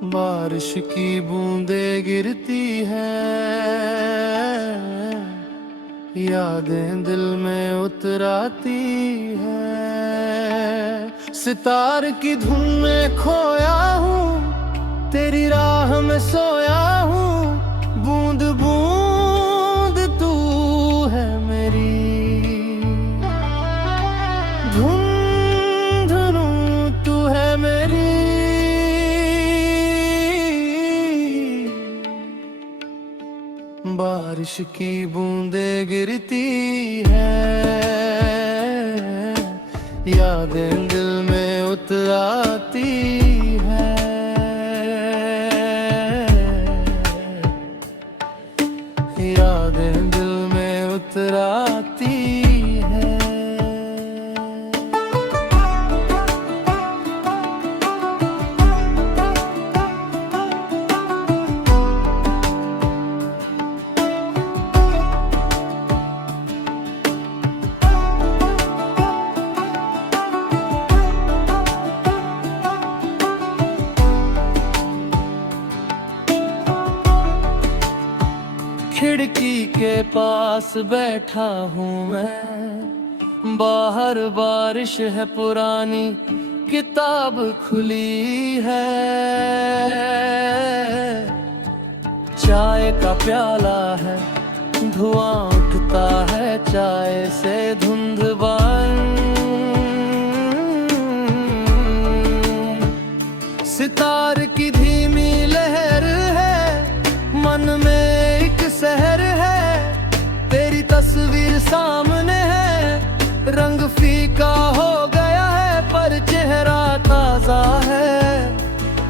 बारिश की बूंदें गिरती हैं, यादें दिल में उतराती हैं। सितार की धुन में खोया हूँ, तेरी राह में सोया हूँ। बूंद बूंद तू है मेरी, धुन धुन तू है मेरी। बारिश की बूंदें गिरती हैं, यादें दिल में उतराती हैं। यादें दिल में उतराती हैं। खिड़की के पास बैठा हूँ मैं, बाहर बारिश है पुरानी, किताब खुली है। चाय का प्याला है, धुआं उठता है चाय से धुंधवान। सितार की धीमी लहर है, मन में शहर है। तेरी तस्वीर सामने है, रंग फीका हो गया है पर चेहरा ताजा है,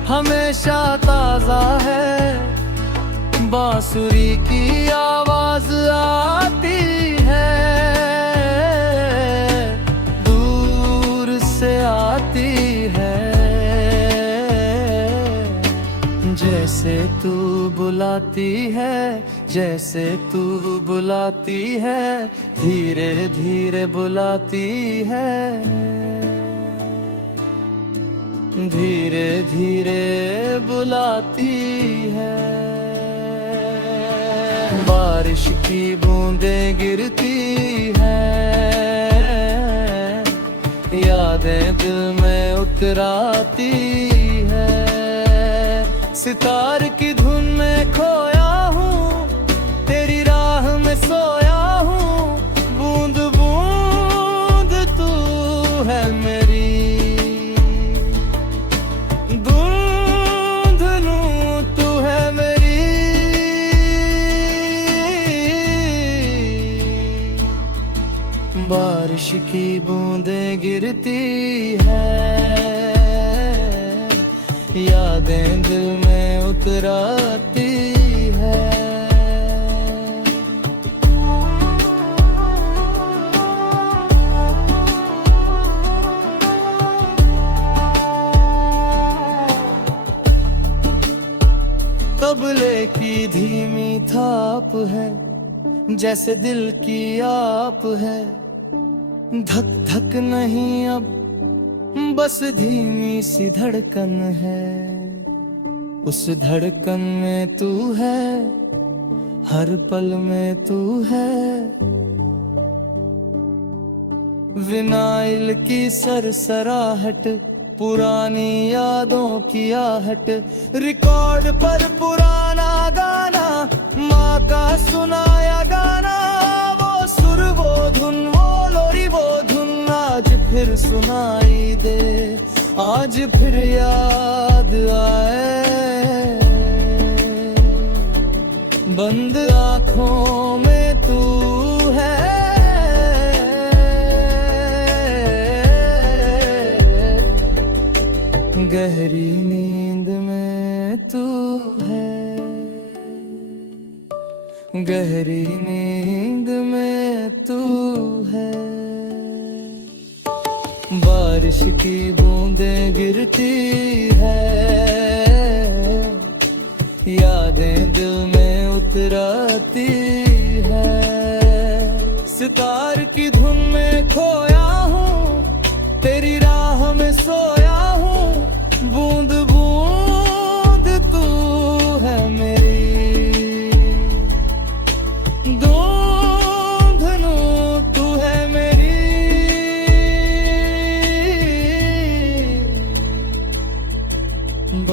हमेशा ताजा है। बांसुरी की आवाज आती है, दूर से आती है। जैसे तू बुलाती है, जैसे तू बुलाती है, धीरे धीरे बुलाती है। धीरे धीरे बुलाती है। बारिश की बूंदें गिरती हैं, यादें दिल में उतराती है। सितार की धुन में खोया हूँ, तेरी राह में सोया हूँ। बूंद बूंद तू है मेरी, धुन धुन तू है मेरी। बारिश की बूंदें गिरती हैं, यादें दिल में उतराती है। तबले की धीमी थाप है, जैसे दिल की आप है। धक धक नहीं अब, बस धीमी सी धड़कन है। उस धड़कन में तू है, हर पल में तू है। विनाइल की सरसराहट, पुरानी यादों की आहट। रिकॉर्ड पर पुराना गाना, माँ का सुनाया गाना। वो सुर वो धुन, वो लोरी वो धुन, आज फिर सुनाई दे, आज फिर याद आए। बंद आँखों में तू है, गहरी नींद में तू है। गहरी नींद में तू है। बारिश की बूंदें गिरती है, यादें दिल में उतराती है। सितार की धुन में खोया हूँ, तेरी राह में सोया हूँ। बूंद बूंद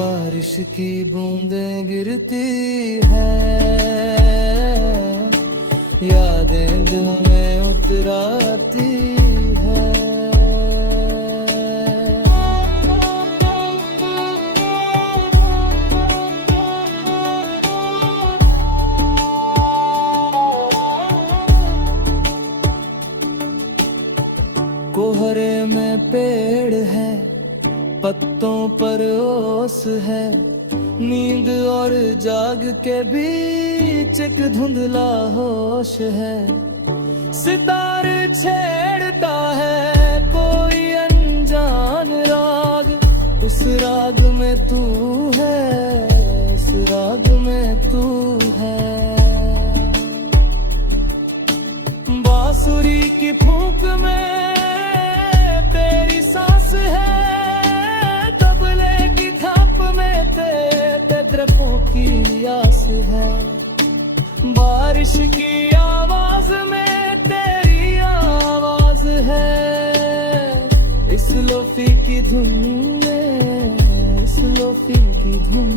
बारिश की बूंदें गिरती है, यादें दिल में उतराती है। कोहरे में पेड़ है, पत्तों पर ओस है, नींद और जाग के बीच एक धुंधला होश है। सितारे छेड़ता है कोई अनजान राग, उस राग में तू है, उस राग में तू है। बांसुरी की फूंक में तेरी सांस है, तबले की थाप में तेरे की आस है। बारिश की आवाज में तेरी आवाज है, इस लोफी की धुन में, इस लोफी की धुन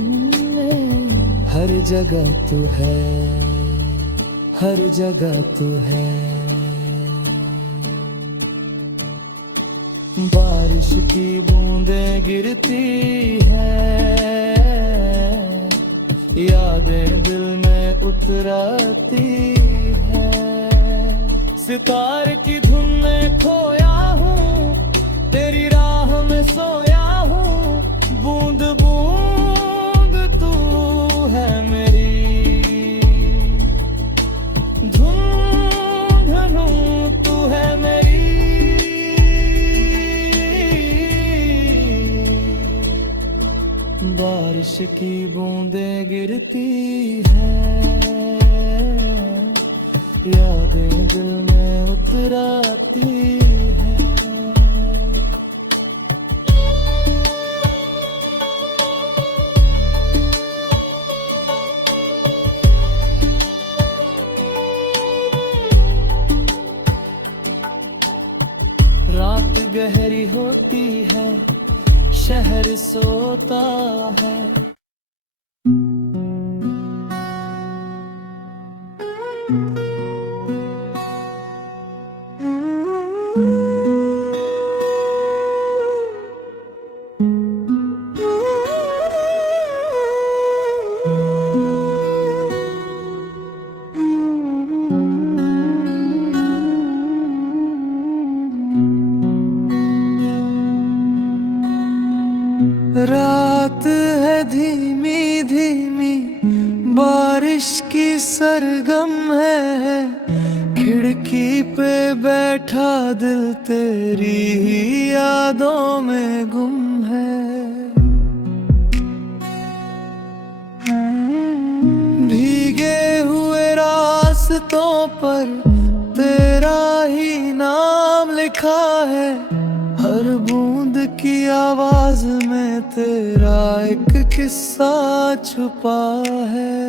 में। हर जगह तू है, हर जगह तू है। बारिश की बूंदें गिरती हैं, यादें दिल में उतराती हैं। सितार की धुन में खोया हूँ, तेरी राह में सोया हूँ। बूंद बूंद तू है मेरी, धुन धुन तू है मेरी। बारिश की बूंदें गिरती हैं, यादें दिल में उतराती हैं। रात गहरी होती है, शहर सोता है। रात है धीमी धीमी, बारिश की सरगम है। खिड़की पे बैठा दिल तेरी ही यादों में गुम है। भीगे हुए रास्तों पर तेरा ही नाम लिखा है। हर बूंद की आवाज में तेरा एक किस्सा छुपा है।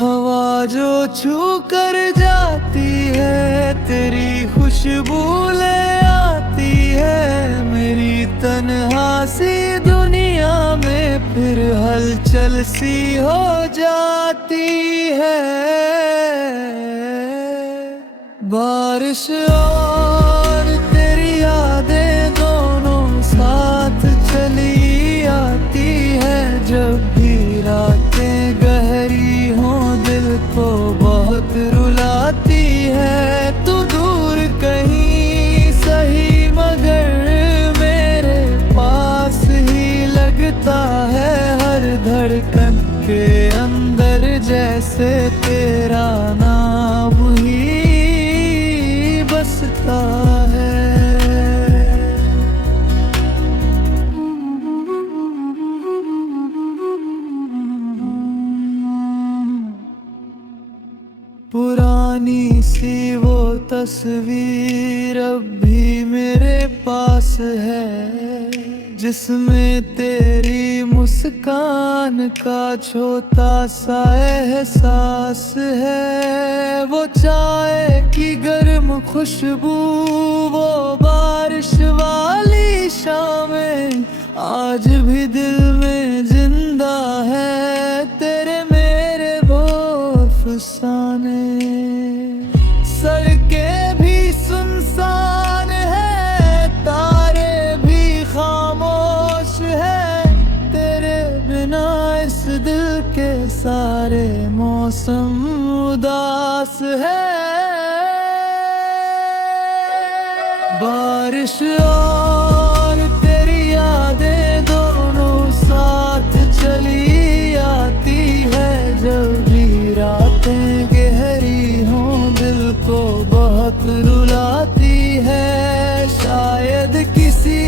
हवा जो छू कर जाती है, तेरी खुशबू ले आती है। मेरी तन्हा सी दुनिया में फिर हलचल सी हो जाती है। बारिश और तेरी यादें दोनों साथ चली आती है। जब भी रातें गहरी हों, दिल को बहुत रुलाती है। तू दूर कहीं सही, मगर मेरे पास ही लगता है। हर धड़कन के अंदर जैसे तेरा नाम ही बसता है। पुरानी सी वो तस्वीर अब भी मेरे पास है, जिसमें तेरी मुस्कान का छोटा सा एहसास है। वो चाय की गर्म खुशबू, वो बारिश वाली शामें, आज भी दिल में जिंदा है तेरे मेरे वो अफसाने। सड़कें भी सुनसान है, तारे भी खामोश है, तेरे बिना इस दिल के सारे मौसम उदास है। बारिश और तेरी यादें दोनों साथ चली आती है, जब भी रातें गहरी हों दिल को बहुत रुलाती है। शायद किसी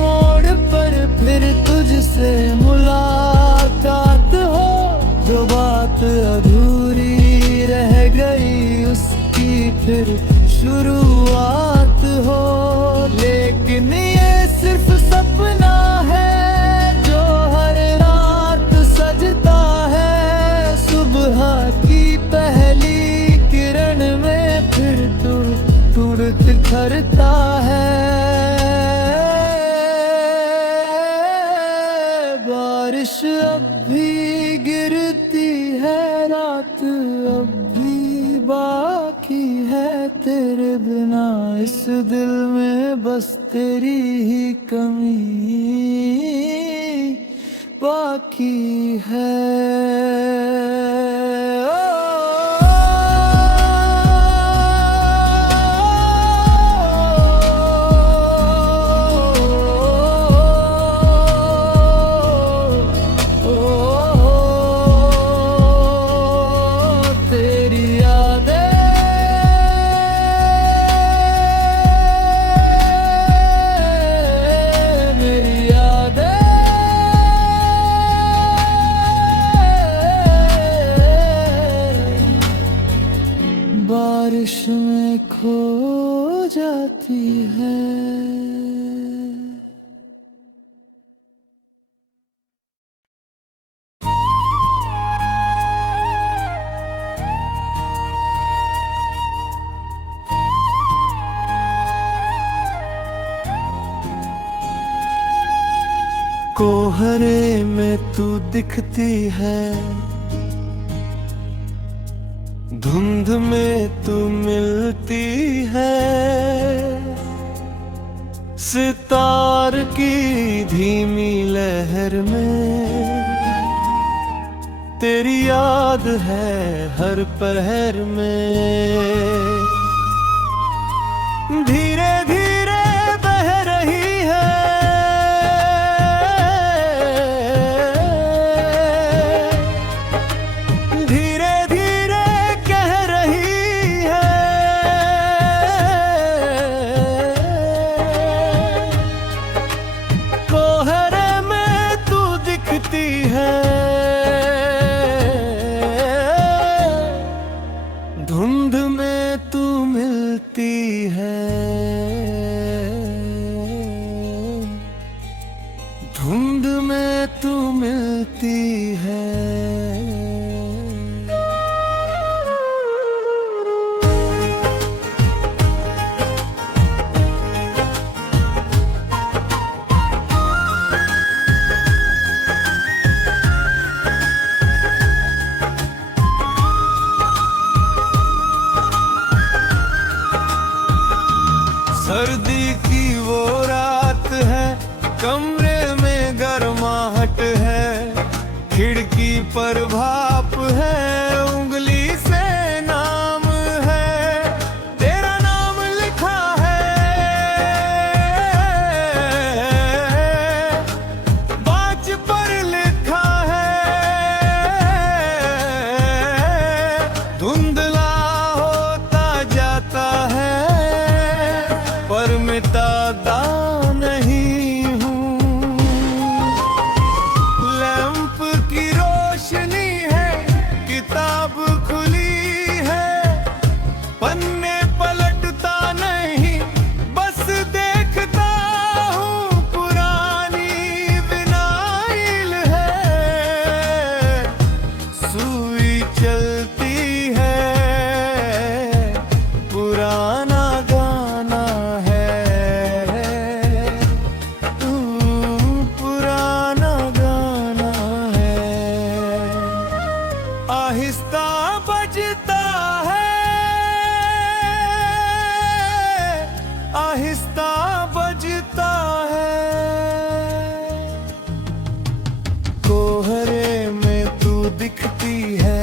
मोड़ पर फिर तुझसे मुलाकात हो, जो बात अधूरी रह गई उसकी फिर शुरुआत हो। लेकिन ये सिर्फ सपना है जो हर रात सजता है, सुबह की पहली किरण में फिर तुरंत खरता है। बारिश अब भी गिरती है, रात अब भी बाकी है, तेरे बिना इस दिल में बस तेरी ही कमी बाकी है। बारिश में खो जाती है। कोहरे में तू दिखती है, धुंध में तू मिलती है, सितार की धीमी लहर में तेरी याद है हर पहर में। धीरे धीरे बह रही है, धीरे धीरे कह रही है, कोहरे में तू दिखती है, धुंध में तू मिलती है, धुंध में तू मिलती है। सर्दी की वो रात है, कमरे में गर्माहट है, खिड़की पर भाप है, उंगली से नाम है, तेरा नाम लिखा है, बाज पर लिखा है, धुंधला होता जाता है पर मिटाता नहीं हूँ। दिखती है,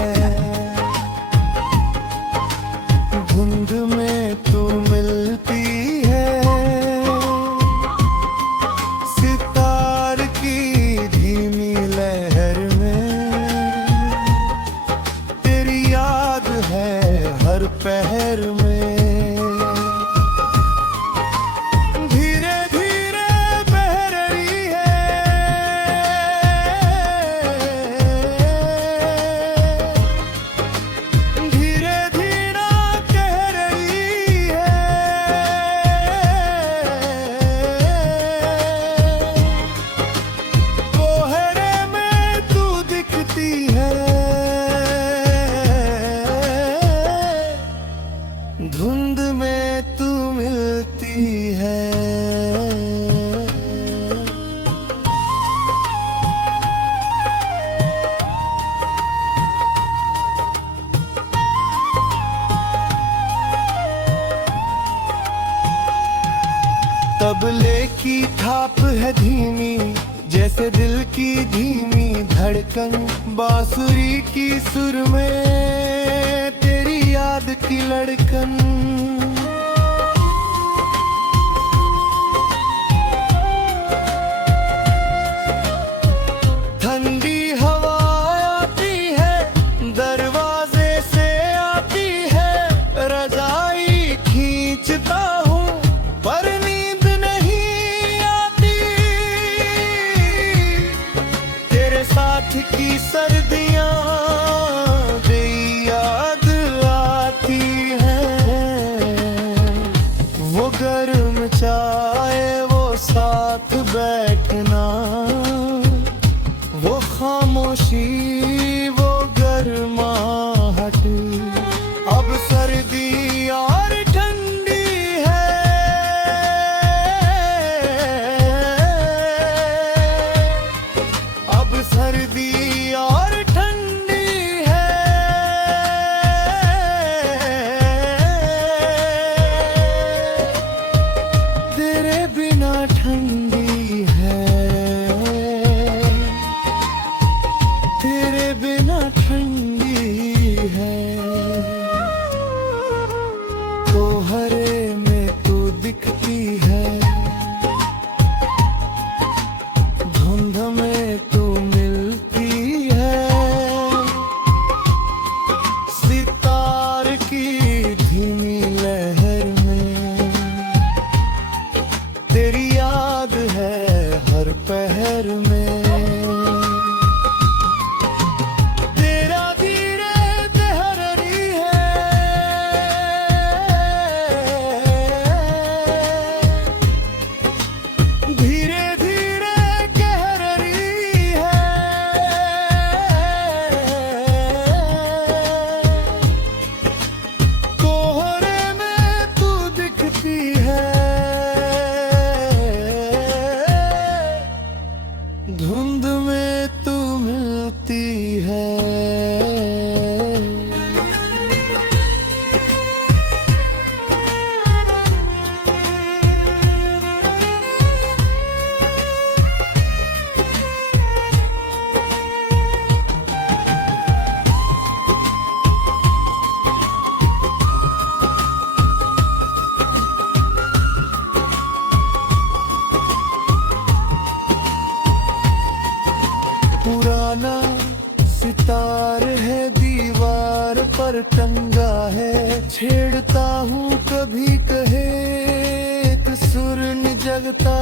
धुंध में तू मिलती है, सितार की धीमी लहर में तेरी याद है हर पहर में। धुंध में तू मिलती है। तबले की थाप है धीमी, जैसे दिल की धीमी धड़कन, बांसुरी की सुर में तेरी याद की लड़कन। ठंडी हवा आती है, दरवाजे से आती है, रजाई खींचता हूँ पर नींद नहीं आती। तेरे साथ की सर्दियाँ याद आती हैं, वो गर्म चाय, वो साथ बैठना, वो खामोशी, वो गर्माहट। अब सर्दी और ठंडी है, अब सर्दी और ठंडी है, तेरे बिना ठंडी है। कोहरे में तू दिखती है, धुंध में तू मिलती है, सितार की धीमी लहर में तेरी याद है हर पहर में। तेरा धीरे तहरी है, धीरे धीरे कह रही है, कोहरे में तू दिखती है, धुंध में तू मिलती है। पुराना सितार है, दीवार पर टंगा है, छेड़ता हूँ कभी कहे एक सुर न जगता